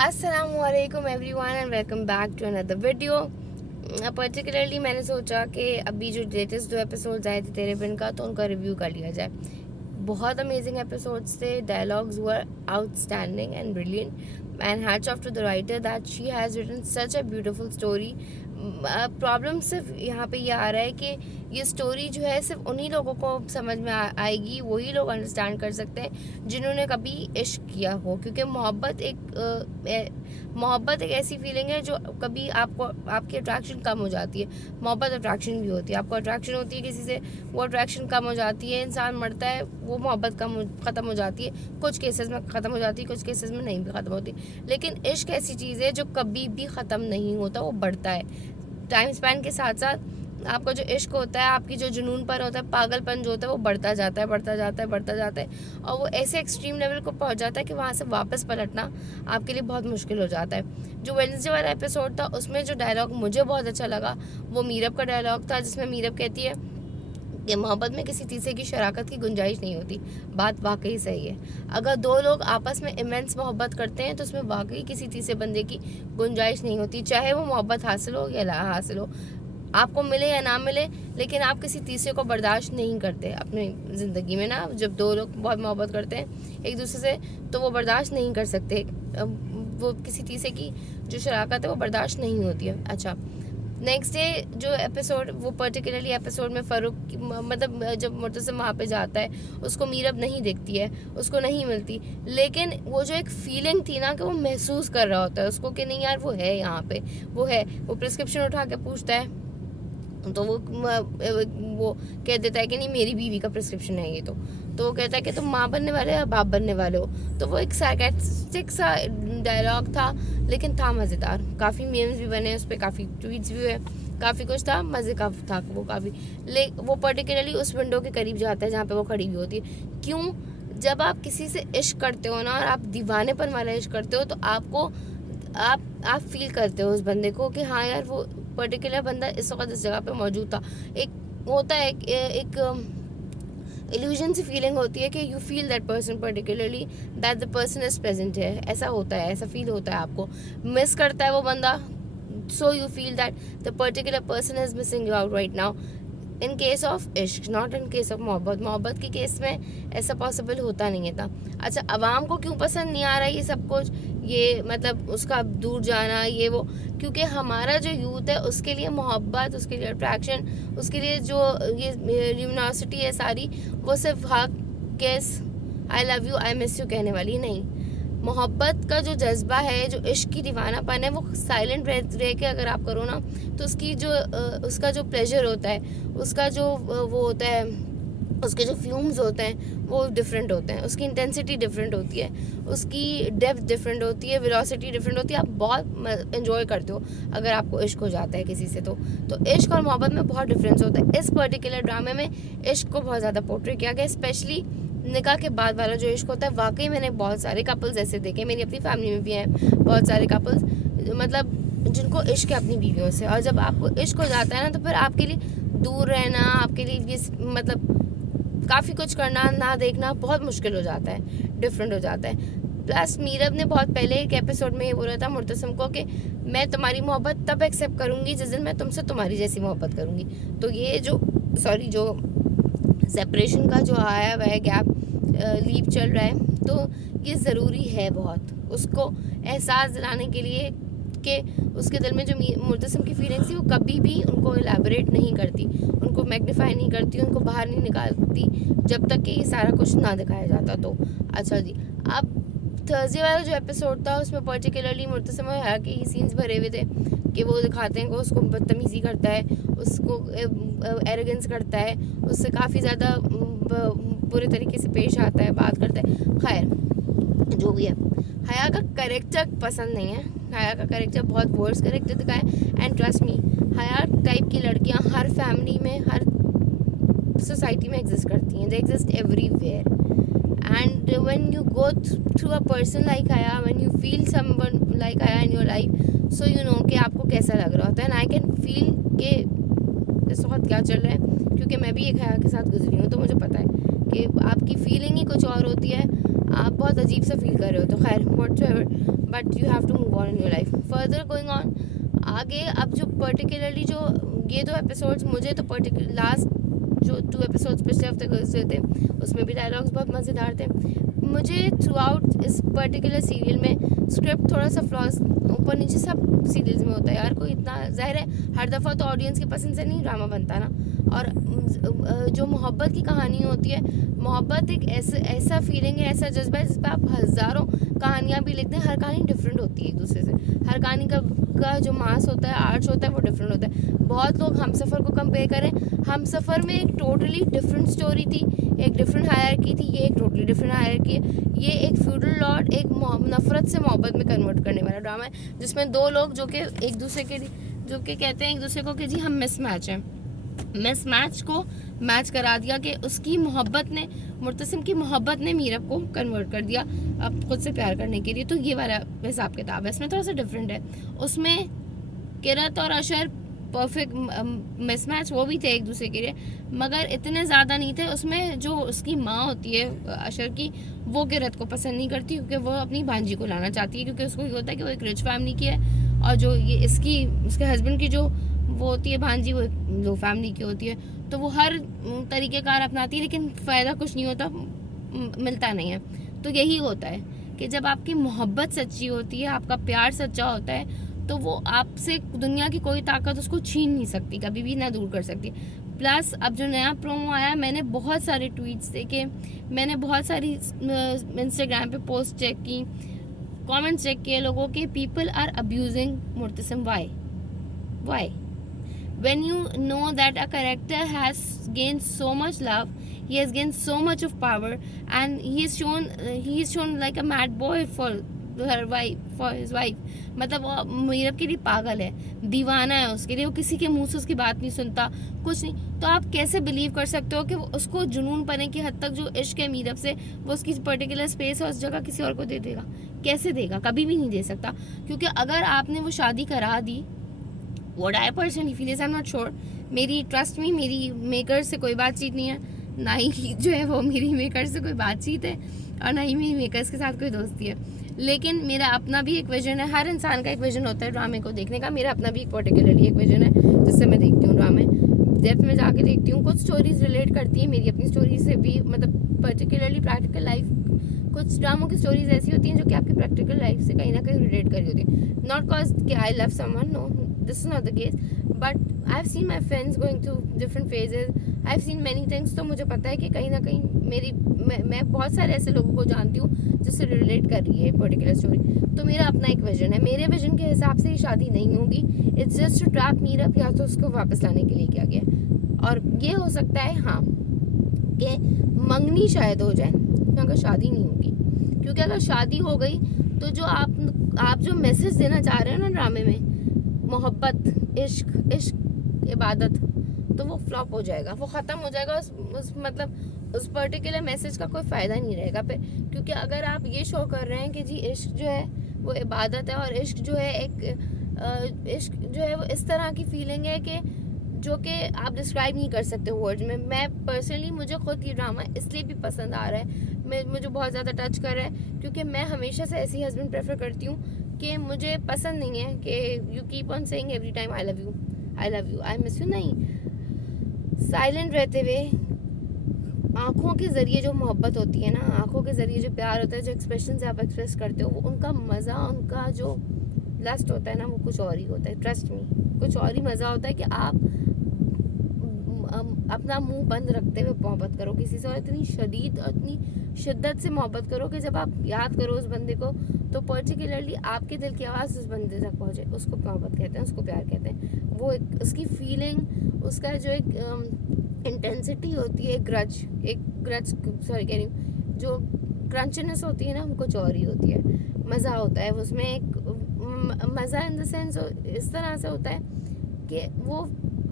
अस्सलामुअलैकुम everyone and welcome back to another video. Particularly मैंने सोचा कि अभी जो लेटेस्ट 2 एपिसोड्स आए थे तेरे बिन का, तो उनका रिव्यू कर लिया जाए। बहुत अमेजिंग एपिसोड्स थे, dialogues were outstanding and brilliant and hats off to the writer that she has written such a beautiful story. Problem सिर्फ यहाँ पे ये आ रहा है कि ये स्टोरी जो है सिर्फ उन्हीं लोगों को समझ में आएगी, वही लोग अंडरस्टैंड कर सकते हैं जिन्होंने कभी इश्क किया हो, क्योंकि मोहब्बत एक ऐसी फीलिंग है जो कभी आपकी अट्रैक्शन कम हो जाती है। मोहब्बत अट्रैक्शन भी होती है, आपको अट्रैक्शन होती है किसी से, वो अट्रैक्शन कम हो जाती है, इंसान मरता है, वो मोहब्बत ख़त्म हो जाती है। कुछ केसेस में ख़त्म हो जाती है, कुछ केसेस में नहीं भी ख़त्म होती। लेकिन इश्क ऐसी चीज़ है जो कभी भी ख़त्म नहीं होता, वो बढ़ता है टाइम स्पैन के साथ साथ। आपका जो इश्क होता है, आपकी जो जुनून पर होता है, पागलपन जो होता है, वो बढ़ता जाता है, बढ़ता जाता है, बढ़ता जाता है, और वो ऐसे एक्सट्रीम लेवल को पहुंच जाता है कि वहाँ से वापस पलटना आपके लिए बहुत मुश्किल हो जाता है। जो वेडनेसडे वाला एपिसोड था, उसमें जो डायलॉग मुझे बहुत अच्छा लगा वो मीरब का डायलॉग था, जिसमें मीरब कहती है कि मोहब्बत में किसी तीसरे की शराकत की गुंजाइश नहीं होती। बात वाकई सही है। अगर दो लोग आपस में इमेंस मोहब्बत करते हैं तो उसमें वाकई किसी तीसरे बंदे की गुंजाइश नहीं होती, चाहे वो मोहब्बत हासिल हो या ना हासिल हो, आपको मिले या ना मिले, लेकिन आप किसी तीसरे को बर्दाश्त नहीं करते अपनी ज़िंदगी में ना। जब दो लोग बहुत मोहब्बत करते हैं एक दूसरे से, तो वो बर्दाश्त नहीं कर सकते, वो किसी तीसरे की जो शराकत है वो बर्दाश्त नहीं होती है। अच्छा, नेक्स्ट डे जो एपिसोड, वो पर्टिकुलरली एपिसोड में फ़ारूक मतलब जब मुर्तसिम वहाँ पे जाता है, उसको मीरब नहीं दिखती है, उसको नहीं मिलती, लेकिन वो जो एक फीलिंग थी ना कि वो महसूस कर रहा होता है उसको कि नहीं यार वो है यहाँ पे, वो है। वो प्रिस्क्रिप्शन उठा के पूछता है तो वो कह देता है कि नहीं मेरी बीवी का प्रिस्क्रिप्शन है ये। तो वो कहता है कि तुम माँ बनने वाले हो या बाप बनने वाले हो। तो वो एक सार्कास्टिक सा डायलॉग था, लेकिन था मज़ेदार। काफ़ी मीम्स भी बने उस पर, काफ़ी ट्वीट्स भी हुए, काफ़ी कुछ था, मज़े का था वो काफ़ी। वो पर्टिकुलरली उस विंडो के करीब जाता है जहाँ पे वो खड़ी हुई होती है। क्यों? जब आप किसी से इश्क करते हो ना, और आप दीवानेपन वाला इश्क करते हो, तो आप फील करते हो उस बंदे को कि हाँ यार वो पर्टिकुलर बंदा इस वक्त इस जगह पे मौजूद था। एक होता है एक इल्यूजन सी फीलिंग होती है कि you feel that person particularly, that the person is present है। ऐसा होता है, ऐसा फील होता है, आपको मिस करता है वो बंदा, so you feel that the particular person is missing you out right now. In case of इश्क, नॉट इन केस ऑफ मोहब्बत के केस में ऐसा पॉसिबल होता नहीं है था। अच्छा, अवाम को क्यों पसंद नहीं आ रहा है ये सब कुछ, ये मतलब उसका दूर जाना, ये वो? क्योंकि हमारा जो यूथ है उसके लिए मोहब्बत, उसके लिए अट्रैक्शन, उसके लिए जो ये ल्यूमिनोसिटी है सारी, वो सिर्फ हक, किस, I love you, I miss you कहने वाली नहीं। मोहब्बत का जो जज्बा है, जो इश्क की दीवानापन है, वो साइलेंट रह के अगर आप करो ना, तो उसका जो प्लेजर होता है, उसका जो वो होता है, उसके जो फ्यूम्स होते हैं वो डिफरेंट होते हैं, उसकी इंटेंसिटी डिफरेंट होती है, उसकी डेप्थ डिफरेंट होती है, वेलोसिटी डिफरेंट होती है। आप बहुत एंजॉय करते हो अगर आपको इश्क हो जाता है किसी से। तो इश्क और मोहब्बत में बहुत डिफरेंस होता है। इस पर्टिकुलर ड्रामे में इश्क को बहुत ज़्यादा पोर्ट्रे किया गया, स्पेशली निकाह के बाद वाला जो इश्क होता है। वाकई मैंने बहुत सारे कपल्स ऐसे देखे, मेरी अपनी फैमिली में भी हैं बहुत सारे कपल्स, मतलब जिनको इश्क है अपनी बीवियों से, और जब आपको इश्क हो जाता है ना, तो फिर आपके लिए दूर रहना, आपके लिए ये मतलब काफ़ी कुछ करना, ना देखना बहुत मुश्किल हो जाता है, डिफरेंट हो जाता है। प्लस मीरब ने बहुत पहले एक एपिसोड में ये बोला था मुर्तसिम को कि मैं तुम्हारी मोहब्बत तब एक्सेप्ट करूँगी जिस दिन मैं तुमसे तुम्हारी जैसी मोहब्बत करूँगी। तो ये जो सेपरेशन का जो आया हुआ है गैप, लीप चल रहा है, तो ये ज़रूरी है बहुत, उसको एहसास दिलाने के लिए कि उसके दिल में जो मुर्तसिम की फीलिंग्स थी वो कभी भी उनको एलैबोरेट नहीं करती, उनको मैग्नीफाई नहीं करती, उनको बाहर नहीं निकालती जब तक कि ये सारा कुछ ना दिखाया जाता। तो अच्छा जी, अब थर्सडे वाला जो एपिसोड था उसमें पर्टिकुलरली मुर्तसिम और हया के ही सीन्स भरे हुए थे कि वो दिखाते हैं कि उसको बदतमीज़ी करता है, उसको एरोगेंस करता है, उससे काफ़ी ज़्यादा बुरे तरीके से पेश आता है, बात करता है। खैर जो भी है, हया का कैरेक्टर पसंद नहीं है। हया का कैरेक्टर बहुत वर्स कैरेक्टर दिखाया है, एंड ट्रस्ट मी, हया टाइप की लड़कियां हर फैमिली में, हर सोसाइटी में एग्जिस्ट करती हैं, they exist everywhere. And when you go through a person like Haya, when you feel someone like Haya in your life, so you know कि आपको कैसा लग रहा होता है। एंड आई कैन फील कि इस वक्त क्या चल रहा है, क्योंकि मैं भी एक हया के साथ गुजरी हूँ, तो मुझे पता है कि आपकी फीलिंग ही कुछ और होती है, आप बहुत अजीब सा फील कर रहे हो, तो खैर whatever, but you have to move on in your life. Further going on आगे, अब जो पर्टिकुलरली जो ये 2 एपिसोड्स मुझे तो पर्टिकुलर लास्ट जो 2 एपिसोड्स पिछले हफ्ते गुजरे थे उसमें भी डायलॉग्स बहुत मज़ेदार थे। मुझे थ्रू आउट इस पर्टिकुलर सीरियल में स्क्रिप्ट थोड़ा सा फ्लॉज ऊपर नीचे सब सीरियल्स में होता है यार, कोई इतना ज़ाहिर है हर दफ़ा तो ऑडियंस की पसंद से नहीं ड्रामा बनता ना। और जो मोहब्बत की कहानी होती है, मोहब्बत एक ऐसा फीलिंग है, ऐसा जज्बा है जिस पर आप हज़ारों कहानियाँ भी लिखते हैं, हर कहानी डिफरेंट होती है एक दूसरे से। हर कहानी का जो मास होता है, आर्ट्स होता है, वो डिफरेंट होता है। बहुत लोग हमसफ़र को कंपेयर करें, हमसफ़र में एक टोटली डिफरेंट स्टोरी थी, एक डिफरेंट हायरार्की थी, ये एक टोटली डिफरेंट हायरार्की है। ये एक फ्यूडल लॉर्ड एक नफ़रत से मोहब्बत में कन्वर्ट करने वाला ड्रामा है, जिसमें 2 लोग जो कि एक दूसरे के जो कि कहते हैं एक दूसरे को कि जी हम मिसमैच हैं, मिसमैच को मैच करा दिया कि उसकी मोहब्बत ने, मुर्तसिम की मोहब्बत ने मीरब को कन्वर्ट कर दिया अब खुद से प्यार करने के लिए। तो ये वाला हिसाब किताब है, इसमें थोड़ा सा डिफरेंट है। उसमें किरत और अशर परफेक्ट मिसमैच वो भी थे एक दूसरे के लिए, मगर इतने ज़्यादा नहीं थे। उसमें जो उसकी माँ होती है अशर की, वो किरत को पसंद नहीं करती क्योंकि वो अपनी भांजी को लाना चाहती है, क्योंकि उसको ये होता है कि वो एक रिच फैमिली की है, और जो ये इसके हस्बैंड की जो वो होती है भांजी, वो लो फैमिली की होती है। तो वो हर तरीके कार अपनाती है, लेकिन फ़ायदा कुछ नहीं होता, मिलता नहीं है। तो यही होता है कि जब आपकी मोहब्बत सच्ची होती है, आपका प्यार सच्चा होता है, तो वो आपसे दुनिया की कोई ताकत उसको छीन नहीं सकती, कभी भी ना दूर कर सकती। प्लस अब जो नया प्रोमो आया, मैंने बहुत सारे ट्वीट्स देखे, मैंने बहुत सारी इंस्टाग्राम पे पोस्ट चेक की, कमेंट्स चेक किए लोगों के। People are abusing Murtasim. Why when you know that a character has gained so much love, he has gained so much of power, and he is shown like a mad boy for her wife, for his wife. मतलब वो मीरब के लिए पागल है, दीवाना है उसके लिए, वो किसी के मुंह से उसकी बात नहीं सुनता, कुछ नहीं। तो आप कैसे बिलीव कर सकते हो कि उसको जुनून पने की हद तक जो इश्क है मीरब से, वो उसकी पर्टिकुलर स्पेस है उस जगह किसी और को दे देगा? कैसे देगा? कभी भी नहीं दे सकता। क्योंकि अगर आपने वो शादी करा दी, What I personally feel is I'm not sure, मेरी ट्रस्ट में मेरी मेकर से कोई बातचीत नहीं है, ना ही जो है वो मेरी मेकर से कोई बातचीत है, और ना ही मेरी मेकर्स के साथ कोई दोस्ती है। लेकिन मेरा अपना भी एक विजन है, हर इंसान का एक विजन होता है ड्रामे को देखने का। मेरा अपना भी एक पर्टिकुलरली एक विजन है जिससे मैं देखती हूँ ड्रामे, डेप्थ में जाके देखती हूँ। कुछ स्टोरीज रिलेट करती है मेरी अपनी स्टोरी से भी, मतलब पर्टिकुलरली प्रैक्टिकल लाइफ। कुछ ड्रामों की स्टोरीज ऐसी होती हैं जो कि आपकी प्रैक्टिकल लाइफ से कहीं ना कहीं रिलेट करी होती है। नॉट कॉज कि I love someone, no, this is not the case, but I've seen my friends going through different phases, I've seen many things। तो मुझे पता है कि कहीं ना कहीं मैं बहुत सारे ऐसे लोगों को जानती हूँ जिससे रिलेट कर रही है पर्टिकुलर स्टोरी। तो मेरा अपना एक विजन है, मेरे विजन के हिसाब से ही शादी नहीं होगी। It's just to trap Meerab, या तो उसको वापस लाने के लिए किया गया। और ये हो सकता है हाँ कि मंगनी शायद हो जाए, अगर शादी नहीं होगी। क्योंकि अगर शादी हो गई तो जो आप जो मैसेज देना चाह रहे हो ना ड्रामे में, मोहब्बत, इश्क, इबादत, तो वो फ्लॉप हो जाएगा, वो ख़त्म हो जाएगा। उस मतलब उस पर्टिकुलर मैसेज का कोई फ़ायदा नहीं रहेगा फिर। क्योंकि अगर आप ये शो कर रहे हैं कि जी इश्क जो है वो इबादत है, और इश्क जो है इश्क जो है वो इस तरह की फीलिंग है कि जो कि आप डिस्क्राइब नहीं कर सकते वर्ड्स में। मैं पर्सनली, मुझे खुद ये ड्रामा इसलिए भी पसंद आ रहा है, मुझे बहुत ज़्यादा टच कर रहा है, क्योंकि मैं हमेशा से ऐसी हस्बैंड प्रेफर करती हूँ कि मुझे पसंद नहीं है कि you keep on saying every time I love you, I miss you. नहीं, साइलेंट रहते हुए आँखों के ज़रिए जो मोहब्बत होती है ना, आँखों के ज़रिए जो प्यार होता है, जो एक्सप्रेशन से आप एक्सप्रेस करते हो, वो उनका मज़ा, उनका जो लस्ट होता है ना, वो कुछ और ही होता है। ट्रस्ट मी, कुछ और ही मज़ा होता है कि आप अपना मुंह बंद रखते हुए मोहब्बत करो किसी से, और इतनी शदीद और इतनी शिद्दत से मोहब्बत करो कि जब आप याद करो उस बंदे को, तो पर्टिकुलरली आपके दिल की आवाज़ उस बंदे तक पहुँचे। उसको मोहब्बत कहते हैं, उसको प्यार कहते हैं। वो एक उसकी फीलिंग, उसका जो एक इंटेंसिटी होती है, ग्रज सॉरी कह रही हूँ, जो क्रंचनेस होती है ना, वो कुछ और ही होती है। मज़ा होता है उसमें, एक मज़ा इन द सेंस इस तरह से होता है कि वो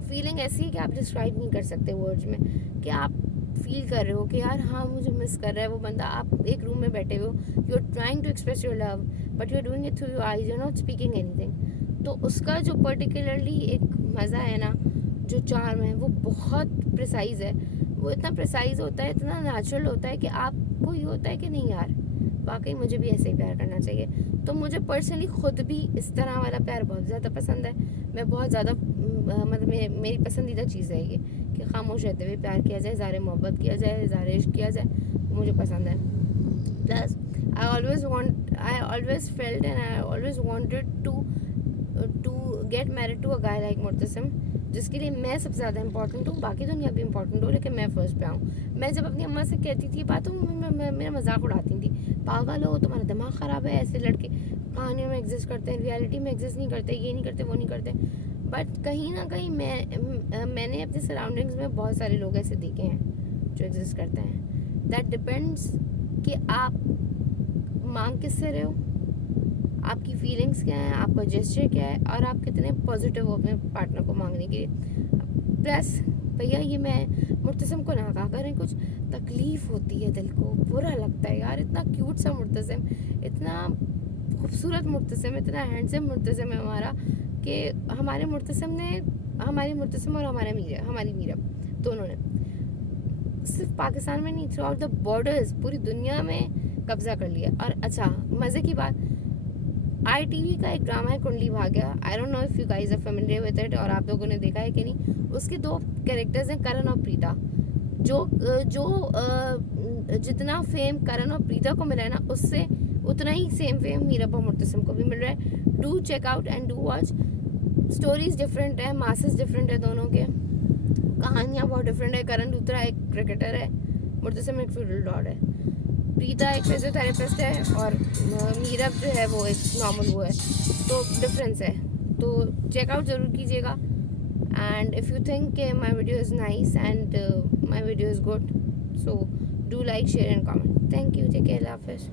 फीलिंग ऐसी है कि आप डिस्क्राइब नहीं कर सकते वर्ड्स में, कि आप फील कर रहे हो कि यार हाँ मुझे मिस कर रहा है वो बंदा। आप एक रूम में बैठे हुए हो, you are trying to express your love, but you are doing it through your eyes, you are not speaking anything. तो उसका जो पर्टिकुलरली एक मज़ा है ना, जो चार्म है, वो बहुत प्रिसाइज है। वो इतना प्रिसाइज होता है, इतना नेचुरल होता है कि आपको ये होता है कि नहीं यार वाकई मुझे भी ऐसे ही प्यार करना चाहिए। तो मुझे पर्सनली खुद भी इस तरह वाला प्यार बहुत ज़्यादा पसंद है। मैं बहुत ज़्यादा मतलब मेरी पसंदीदा चीज़ है ये कि खामोश रहते हुए प्यार किया जाए, इज़हार मोहब्बत किया जाए, इज़हार इश्क किया जाए, वो मुझे पसंद है। Plus I always felt and I always wanted to get married to a guy like Murtasim, जिसके लिए मैं सबसे ज़्यादा इंपॉर्टेंट हूँ, बाकी दुनिया भी इंपॉर्टेंट हो, लेकिन मैं फर्स्ट पे आऊँ। मैं जब अपनी अम्मा से कहती थी बात, तो मेरा मजाक उड़ाती थी, पागल हो, तुम्हारा दिमाग ख़राब है, ऐसे लड़के कहानियों में एग्जिस्ट करते हैं, रियलिटी में एग्जिस्ट नहीं करते, ये नहीं करते, वो नहीं करते। बट कहीं ना कहीं मैंने अपने सराउंडिंग्स में बहुत सारे लोग ऐसे देखे हैं जो एग्जिस्ट करते हैं। दैट डिपेंड्स कि आप मांग किससे रहे हो, आपकी फीलिंग्स क्या है, आपका जेस्चर क्या है, और आप कितने पॉजिटिव हो अपने पार्टनर को मांगने के लिए। प्लस भैया ये मैं मुर्तसिम को ना कहा करें, कुछ तकलीफ़ होती है, दिल को बुरा लगता है यार। इतना क्यूट सा मुर्तसिम, इतना खूबसूरत मुर्तसिम, इतना हैंडसम मुर्तसिम है हमारा, कि हमारे मुर्तसिम ने, हमारी मुर्तसिम और हमारी मीरा दोनों ने सिर्फ पाकिस्तान में नहीं, थ्रू आउट द बॉर्डर्स पूरी दुनिया में कब्जा कर लिया। और अच्छा मज़े की बात, ITV का एक ड्रामा है Kundali Bhagya, I don't know if you guys are familiar with it, और आप लोगों ने देखा है कि नहीं। उसके 2 कैरेक्टर्स हैं, करण और प्रीता। जो जितना फेम करण और प्रीता को मिला है ना, उससे उतना ही सेम फेम मीरा और मुर्तसिम को भी मिल रहा है। Do check out and do watch. Stories different है, मासेस डिफरेंट है, दोनों के कहानियाँ बहुत डिफरेंट है। करण लूथरा एक क्रिकेटर है, मुर्तसिम एक फील्ड लॉर्ड है, प्रीता एक फिजियोथेरेपिस्ट है, और मीरब जो है वो एक नॉर्मल वो है। तो डिफरेंस है, तो चेकआउट ज़रूर कीजिएगा। And if you think my video is nice and my video is good, so do like, share and comment. Thank you, take care, अल्लाह हाफिज़।